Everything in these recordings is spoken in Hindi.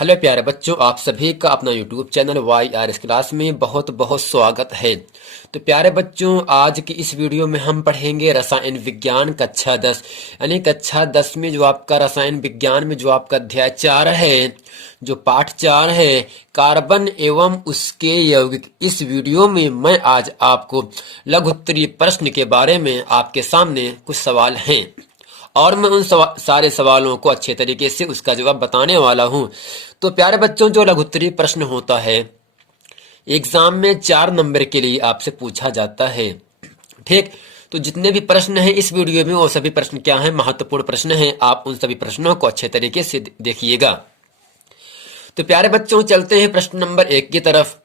हेलो प्यारे बच्चों, आप सभी का अपना यूट्यूब चैनल YRS क्लास में बहुत बहुत स्वागत है। तो प्यारे बच्चों, आज की इस वीडियो में हम पढ़ेंगे रसायन विज्ञान कक्षा 10 यानी कक्षा 10 में जो आपका रसायन विज्ञान में जो आपका अध्याय 4 है, जो पाठ 4 है, कार्बन एवं उसके यौगिक। इस वीडियो में मैं आज आपको लघु उत्तरीय प्रश्न के बारे में आपके सामने कुछ सवाल हैं और मैं उन सारे सवालों को अच्छे तरीके से उसका जवाब बताने वाला हूं। तो प्यारे बच्चों, जो लघुत्तरीय प्रश्न होता है एग्जाम में 4 नंबर के लिए आपसे पूछा जाता है। ठीक, तो जितने भी प्रश्न हैं इस वीडियो में वो सभी प्रश्न क्या हैं, महत्वपूर्ण प्रश्न हैं। आप उन सभी प्रश्नों को अच्छे तरीके से देखिएगा। तो प्यारे बच्चों, चलते हैं प्रश्न नंबर 1 की तरफ।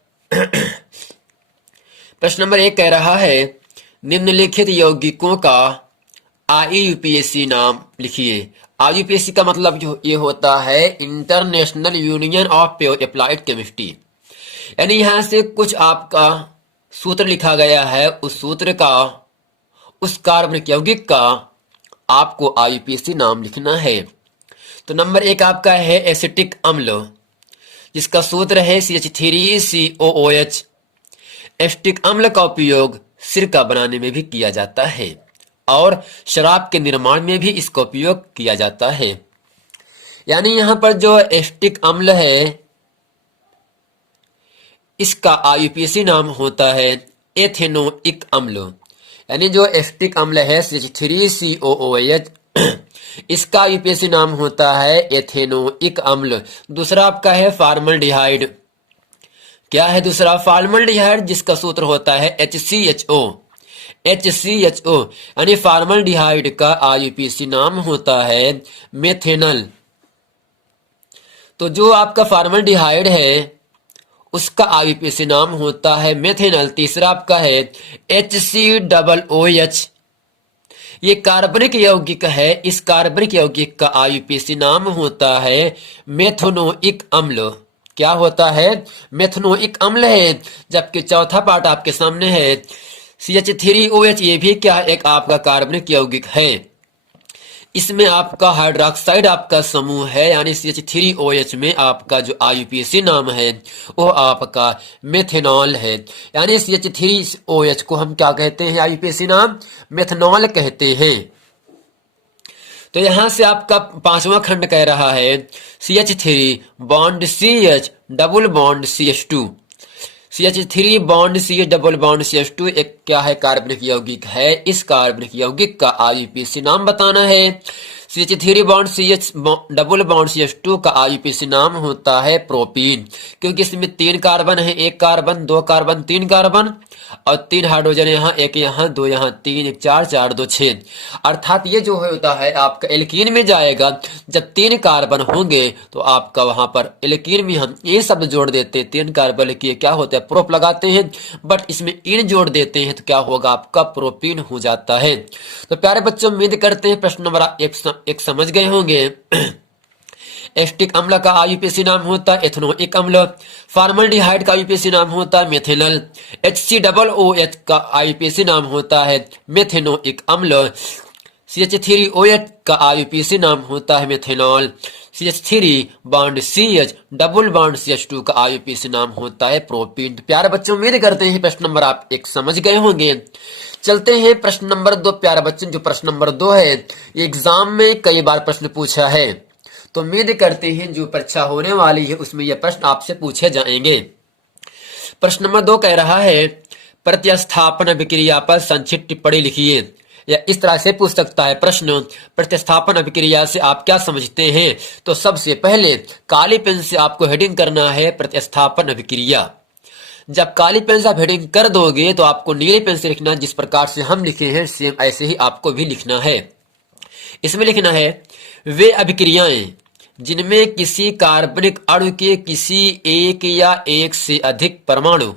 प्रश्न नंबर 1 कह रहा है, निम्नलिखित यौगिकों का IUPAC नाम लिखिए। IUPAC का मतलब जो ये होता है international union of pure applied chemistry, यानी यहां से कुछ आपका सूत्र लिखा गया है, उस सूत्र का, उस कार्बनिक यौगिक का आपको IUPAC नाम लिखना है। तो नंबर 1 आपका है एसिटिक अम्ल, जिसका सूत्र है CH3COOH। एसिटिक अम्ल का उपयोग सिरका बनाने में भी किया जाता है और शराब के निर्माण में भी इसका उपयोग किया जाता है। यानी यहां पर जो एसिटिक अम्ल है इसका IUPAC नाम होता है एथेनोइक अम्ल। यानी जो एसिटिक अम्ल है CH3COOH इसका IUPAC नाम होता है एथेनोइक अम्ल। दूसरा आपका है फॉर्मल्डिहाइड। क्या है दूसरा? फॉर्मल्डिहाइड, जिसका सूत्र होता है HCHO। HCHO यानी फॉर्मल्डिहाइड का IUPAC नाम होता है मेथेनल। तो जो आपका फॉर्मल्डिहाइड है उसका IUPAC नाम होता है मेथेनल। तीसरा आपका है HCOOH। ये कार्बनिक यौगिक है, इस कार्बनिक यौगिक का IUPAC नाम होता है मेथनोइक अम्ल। क्या होता है? मेथनोइक अम्ल है। जबकि चौथा पार्ट आपके सामने है CH3OH। ये भी क्या, एक आपका कार्बनिक यौगिक है। इसमें आपका हाइड्रोक्साइड आपका समूह है, यानी CH3OH में आपका जो IUPAC नाम है वो आपका मेथेनॉल है। यानी CH3OH को हम क्या कहते हैं? IUPAC नाम मेथनॉल कहते हैं। तो यहां से आपका 5वां खंड कह रहा है CH3 bond CH double bond CH2। CH3 bond CH double bond CH2 एक क्या है? कार्बनिक यौगिक है। इस कार्बनिक यौगिक का IUPAC नाम बताना है। CH3 bond CH double bond CH2 का IUPAC नाम होता है प्रोपीन, क्योंकि इसमें 3 कार्बन है, 1 कार्बन 2 कार्बन 3 कार्बन और 3 हाइड्रोजन यहाँ, 1 यहाँ 2 यहाँ 3, 1 4 4 2 6। अर्थात ये जो होता है आपका एल्कीन में जाएगा। जब 3 कार्बन होंगे तो आपका वहां पर एल्कीन में हम ये शब्द जोड़ देते हैं। 3 कार्बन के क्या होता है? प्रोप लगाते हैं, बट इसमें इन जोड़ देते हैं तो क्या होगा? आपका प्रोपीन हो जाता है। तो प्यारे बच्चों, उम्मीद करते हैं प्रश्न नंबर 1 समझ गए होंगे। एसिटिक अम्ल का IUPAC नाम होता है एथेनोइक अम्ल। फॉर्मल्डिहाइड का IUPAC नाम होता है मेथेनल। HCOOH का IUPAC नाम होता है मेथेनोइक अम्ल। CH3OH का IUPAC नाम होता है methanol. CH3 bond CH double bond CH2 का IUPAC नाम होता है प्रोपीन। प्यारे बच्चों, उम्मीद करते हैं प्रश्न नंबर आप 1 समझ गए होंगे। चलते हैं प्रश्न नंबर 2। प्यारे बच्चों, जो प्रश्न नंबर 2 है एग्जाम में कई बार प्रश्न पूछा है, तो उम्मीद करते हैं जो परीक्षा होने वाली है उसमें यह प्रश्न आपसे पूछे जाएंगे। प्रश्न नंबर 2 कह रहा है, प्रतिस्थापन अभिक्रिया पर संक्षिप्त टिप्पणी लिखिए। या इस तरह से पूछ सकता है प्रश्न, प्रतिस्थापन अभिक्रिया से आप क्या समझते हैं? तो सबसे पहले काली पेन से आपको हेडिंग करना है प्रतिस्थापन अभिक्रिया। जब काली पेन से आप हेडिंग कर दोगे तो आपको नीले पेन से लिखना, जिस प्रकार से हम लिखे हैं सेम ऐसे ही आपको भी लिखना है। इसमें लिखना है, वे अभिक्रियाएं जिनमें किसी कार्बनिक अणु के किसी एक या एक से अधिक परमाणु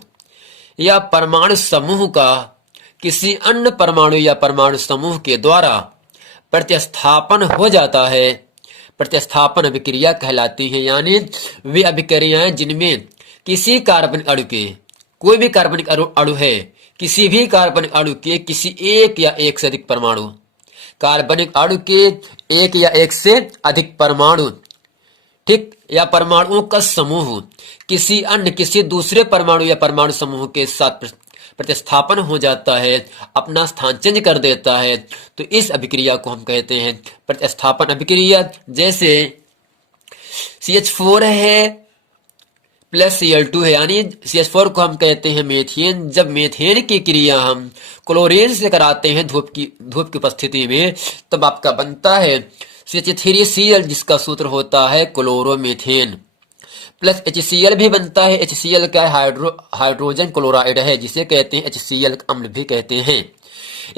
या परमाणु समूह का किसी अन्य परमाणु या परमाणु समूह के द्वारा प्रतिस्थापन हो जाता है, प्रतिस्थापन अभिक्रिया कहलाती है। यानी वे अभिक्रियाएं जिनमें किसी कार्बनिक अणु के, कोई भी कार्बनिक अणु है, किसी भी कार्बनिक अणु के किसी एक या एक से अधिक परमाणु, कार्बनिक अणु के एक या एक से अधिक परमाणु ठीक, या परमाणुओं का समूह किसी दूसरे परमाणु या परमाणु समूह के साथ प्रतिस्थापन हो जाता है, अपना स्थान चेंज कर देता है, तो इस अभिक्रिया को हम कहते हैं प्रतिस्थापन अभिक्रिया। जैसे CH4 है प्लस Cl2 है, यानी CH4 को हम कहते हैं मेथेन। जब मेथेन की क्रिया हम क्लोरीन से कराते हैं धूप की उपस्थिति में, तब आपका बनता है CH3Cl, जिसका सूत्र होता है क्लोरोमीथेन, प्लस HCl भी बनता है। HCl का हाइड्रोजन क्लोराइड है, जिसे कहते हैं HCl अम्ल भी कहते हैं।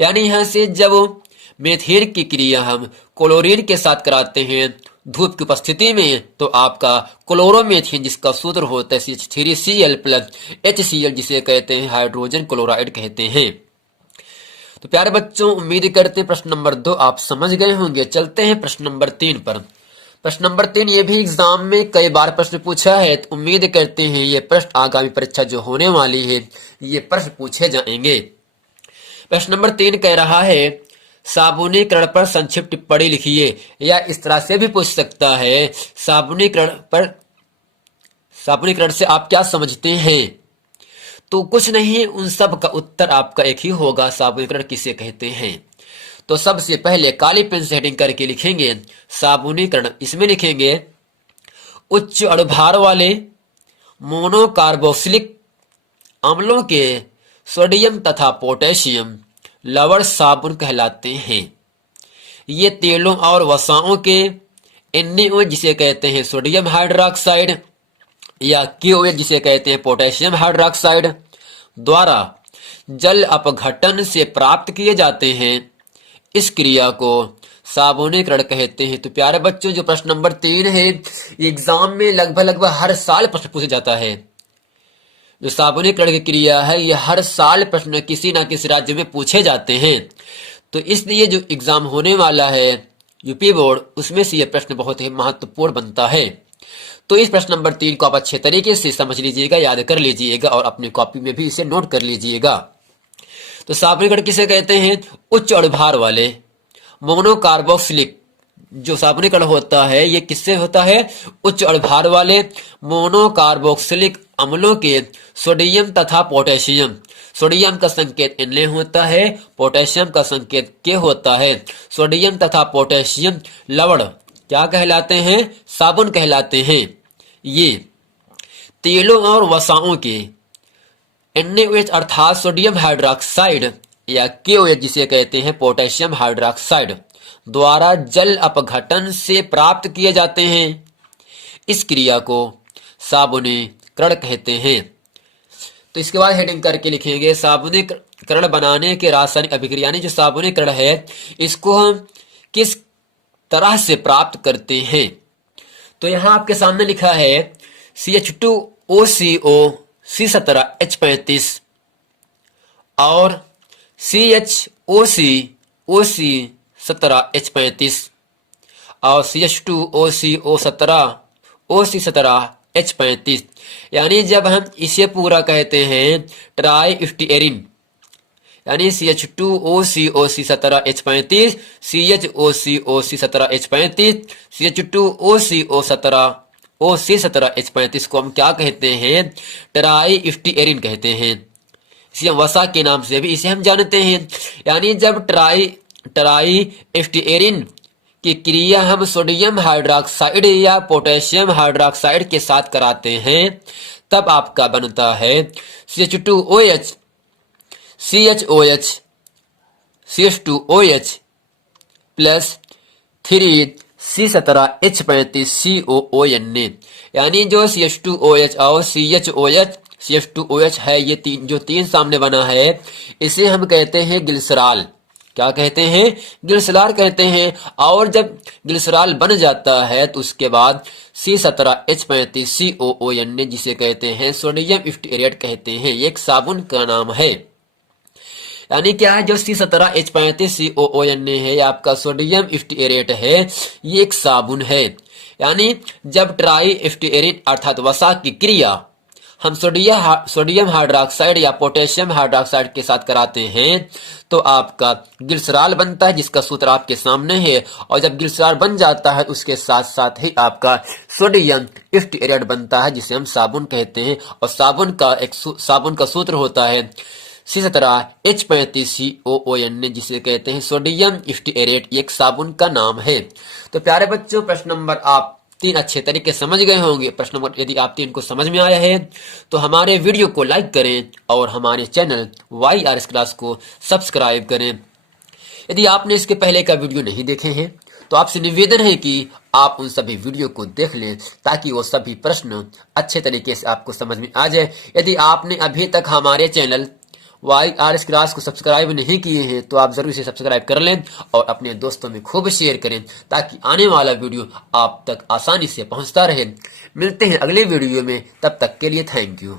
यानी यहां से जब मेथेन की क्रिया हम क्लोरीन के साथ कराते हैं धूप की उपस्थिति में, तो आपका क्लोरोमीथेन, जिसका सूत्र होता है CH3Cl प्लस HCl, जिसे कहते हैं हाइड्रोजन क्लोराइड कहते हैं। तो प्यारे बच्चों, उम्मीद करते हैं प्रश्न नंबर 2 आप समझ गए होंगे। चलते हैं प्रश्न नंबर 3 पर। प्रश्न नंबर 3 ये भी एग्जाम में कई बार प्रश्न पूछा है, तो उम्मीद करते हैं ये प्रश्न आगामी परीक्षा जो होने वाली है ये प्रश्न पूछे जाएंगे। प्रश्न नंबर 3 कह रहा है साबुनीकरण पर संक्षिप्त टिप्पणी लिखिए, या इस तरह से भी पूछ सकता है साबुनीकरण से आप क्या समझते हैं। तो कुछ नहीं, उन सब का उत्तर आपका एक ही होगा, साबुनीकरण किसे कहते हैं। तो सबसे पहले काली पेन से हेडिंग करके लिखेंगे साबुनीकरण। इसमें लिखेंगे उच्च अणुभार वाले मोनोकार्बोक्सिलिक अम्लों के सोडियम तथा पोटेशियम लवण साबुन कहलाते हैं। ये तेलों और वसाओं के NaOH, जिसे कहते हैं सोडियम हाइड्रोक्साइड, या KOH, जिसे कहते हैं पोटेशियम हाइड्रोक्साइड, द्वारा जल अपघटन से प्राप्त किए जाते हैं। इस क्रिया को साबुनीकरण कहते हैं। तो प्यारे बच्चों, जो प्रश्न नंबर 3 है, एग्जाम में लगभग हर साल प्रश्न पूछा जाता है। जो साबुनीकरण की क्रिया है, ये हर साल प्रश्न किसी ना किसी राज्य में पूछे जाते हैं। तो इसलिए जो एग्जाम होने वाला है यूपी बोर्ड, उसमें से ये प्रश्न बहुत ही महत्वपूर्ण बनता है। तो इस प्रश्न नंबर 3 को आप अच्छे तरीके से समझ लीजिएगा, याद कर लीजिएगा और अपनी कॉपी में भी इसे नोट कर लीजिएगा। तो साबुनीकरण किसे कहते हैं? उच्च अणुभार वाले मोनोकार्बोक्सिलिक जो साबुनीकरण होता है, ये किससे होता है? उच्च अणुभार वाले मोनोकार्बोक्सिलिक अम्लों के सोडियम तथा पोटेशियम, सोडियम का संकेत Na होता है, पोटेशियम का संकेत K होता है। सोडियम तथा पोटेशियम लवण क्या कहलाते हैं? साबुन कहलाते हैं। ये तेलों और वसाओं के NaOH अर्थात सोडियम हाइड्रोक्साइड या KOH, जिसे कहते हैं पोटेशियम हाइड्रोक्साइड, द्वारा जल अपघटन से प्राप्त किए जाते हैं। इस क्रिया को साबुनीकरण कहते हैं। तो इसके बाद हेडिंग करके लिखेंगे साबुनीकरण बनाने के रासायनिक अभिक्रिया, यानी जो साबुनीकरण है इसको हम किस तरह से प्राप्त करते हैं। तो यहां आपके सामने लिखा है CH2OCO C17H35 और CHOC17H35 और CH2OCO17OC17H35। यानी जब हम इसे पूरा कहते हैं ट्राई स्टीयरिन, यानी CH2OCOC17H35, CHOCOC17H35, CH2OCO17OC17H35 को हम क्या कहते हैं? ट्राई स्टीयरिन कहते हैं। इसे वसा के नाम से भी इसे हम जानते हैं। यानी जब ट्राई स्टीयरिन की क्रिया हम सोडियम हाइड्रोक्साइड या पोटेशियम हाइड्रोक्साइड के साथ कराते हैं, तब आपका बनता है CH2OH CHOH CH2OH plus 3C17H35 COONA। यानी जो CH2OH और CH2OH है, ये तीन सामने बना है, इसे हम कहते हैं ग्लिसरॉल। क्या कहते हैं? ग्लिसरॉल कहते हैं। और जब ग्लिसरॉल बन जाता है तो उसके बाद C17H35 COONA, जिसे कहते हैं सोडियम स्टीयरेट कहते हैं, ये एक साबुन का नाम है। यानी क्या है? जो C17H35 COONA है, आपका सोडियम स्टीयरेट है, ये एक साबुन है। यानी जब ट्राई स्टीयरिन अर्थात वसा की क्रिया हम सोडियम हाइड्रोक्साइड या पोटेशियम हाइड्रोक्साइड के साथ कराते हैं तो आपका ग्लिसरॉल बनता है, जिसका सूत्र आपके सामने है। और जब ग्लिसरॉल बन जाता है उसके साथ साथ ही आपका सोडियम स्टीअरेट बनता है, जिसे हम साबुन कहते हैं। और साबुन का सूत्र होता है C17H35COON, जिसे कहते हैं सोडियम स्टीअरेट। एक साबुन का नाम है। तो प्यारे बच्चों, प्रश्न नंबर आप 3 अच्छे तरीके समझ गए होंगे। प्रश्न नंबर यदि आप 3 को समझ में आया है तो हमारे वीडियो को लाइक करें और हमारे चैनल YRS क्लास को सब्सक्राइब करें। यदि आपने इसके पहले का वीडियो नहीं देखे हैं तो आपसे निवेदन है कि आप उन सभी वीडियो को देख लें, ताकि वो सभी प्रश्न अच्छे तरीके से आपको समझ में आ जाए। यदि आपने अभी तक हमारे चैनल YRS क्लास को सब्सक्राइब नहीं किए हैं तो आप जरूर इसे सब्सक्राइब कर लें और अपने दोस्तों में खूब शेयर करें, ताकि आने वाला वीडियो आप तक आसानी से पहुंचता रहे। मिलते हैं अगले वीडियो में, तब तक के लिए थैंक यू।